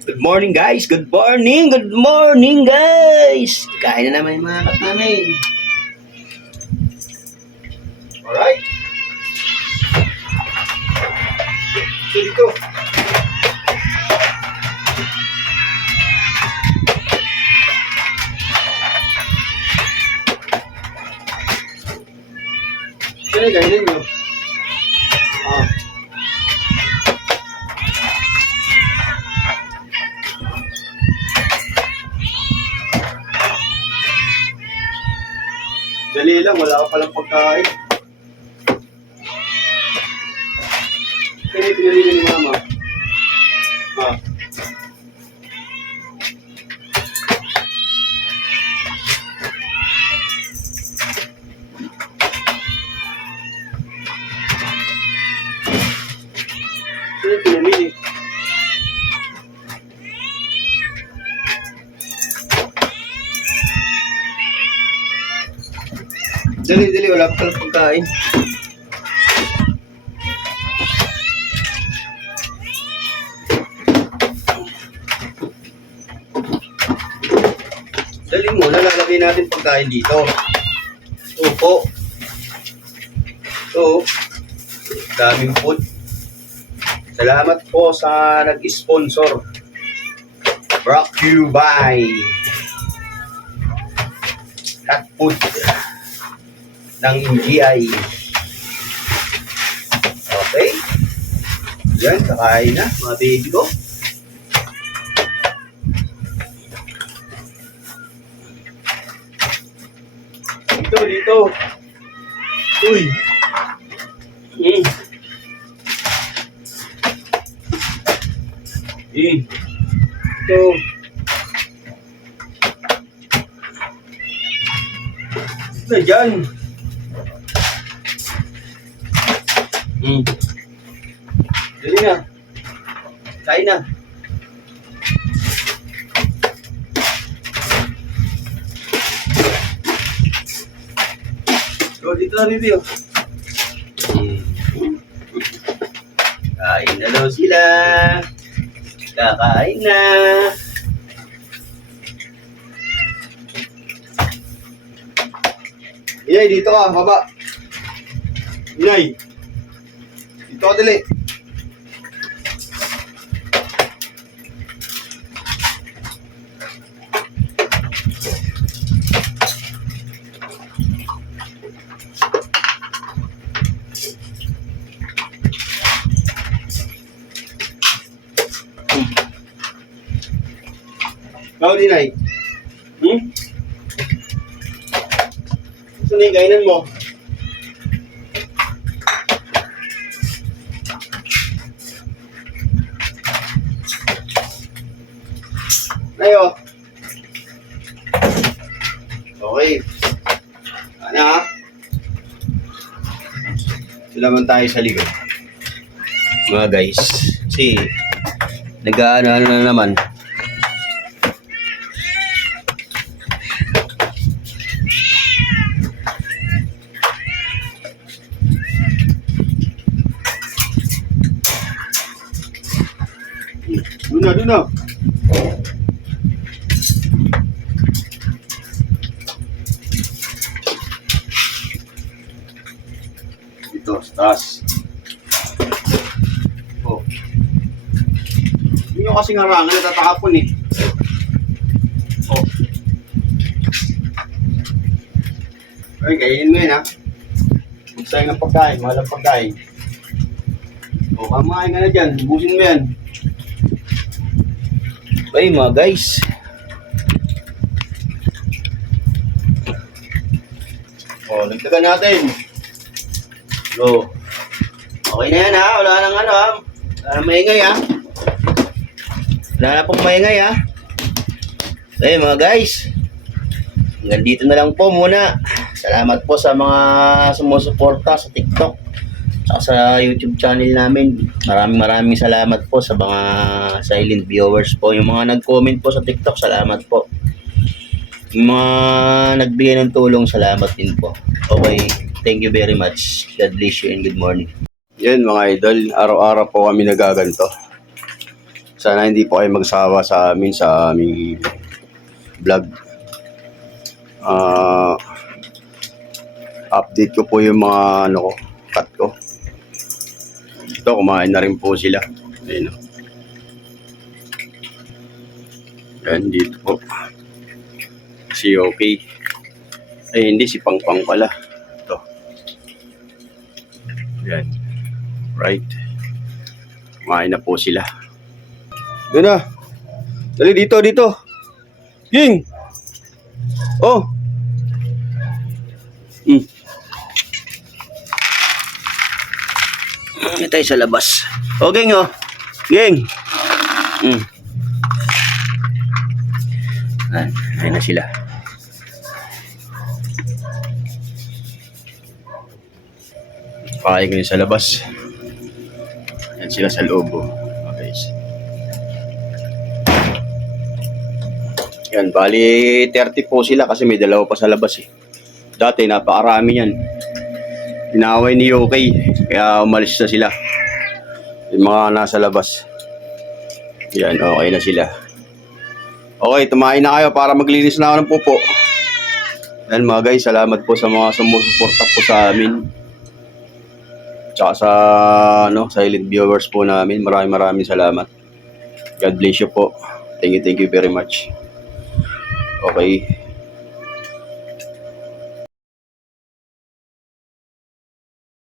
Good morning guys! Good morning! Good morning guys! Kain na naman yung mga kat namin. Alright. So dito. Saan yung kainin nyo? Dali lang, wala ka palang pagkain. Kaya pinalili ni mama. Kaya pinalili. Dali, wala ka palang pagkain. Dali mo, lalagay natin pagkain dito. Opo. So, daming food. Salamat po sa nag-sponsor. Brought to you by Cat Food ng NGI. Okay. Yan, kakain na mga baby ko. Dito. Uy. Ito. Ito dyan. Dali na. Kain na. So, dito na review. Kain na daw sila. Kakain na. Inay, dito ka, baba. Inay. Dito ka, dali. Ikaw, Inay. Gusto na yung kainan mo? Ayo. Okay. Ano ha? Silaman tayo sa likod. Mga guys. Kasi, nag-ano na naman. Doon na. Dito, sa taas. Oh. Hindi nyo kasi ngarangan, natatapon eh. Oh. Okay, kainin mo yun ha. Magsayang ng pagkain, mahal ang pagkain. O, kamain ka na dyan, busin mo yan. Okay mga guys. O, nagdagan natin. So, okay na yan ha. Wala nang ano ha. Wala nang maingay ha. Wala na pong maingay ha. Okay mga guys. Hanggang dito na lang po muna. Salamat po sa mga sumusuporta sa TikTok sa YouTube channel namin. Maraming salamat po sa mga silent viewers po. Yung mga nag-comment po sa TikTok, salamat po. Yung mga nagbigay ng tulong, salamat din po. Okay, thank you very much. God bless you and good morning. Yan mga idol, araw-araw po kami nagaganto. Sana hindi po kayo magsawa sa amin sa aming vlog. Update ko po yung mga ano ko, cut ko. Ito, kumain na rin po sila. Ayun o. Yan, dito po. Si Okay. Ay, hindi, si Pangpang pala. Ito. Yan. Right. Kumain na po sila. Doon na. Dali dito, dito. Ging! Oh! Ito tayo sa labas. O, Ging, oh. Ging! Ayun na sila. Pakain ko yun sa labas. Yan sila sa loob. Okay. Yan, bali 30 po sila kasi may dalawa pa sa labas eh. Dati napakarami yan. Inaway ni Okay, kaya umalis na sila. Yung mga nasa labas. Yan, okay na sila. Okay, tumain na kayo para maglinis na ako ng pupo. Yan mga guys, salamat po sa mga sumusuporta po sa amin. Tsaka sa silent viewers po namin. Maraming salamat. God bless you po. Thank you very much. Okay.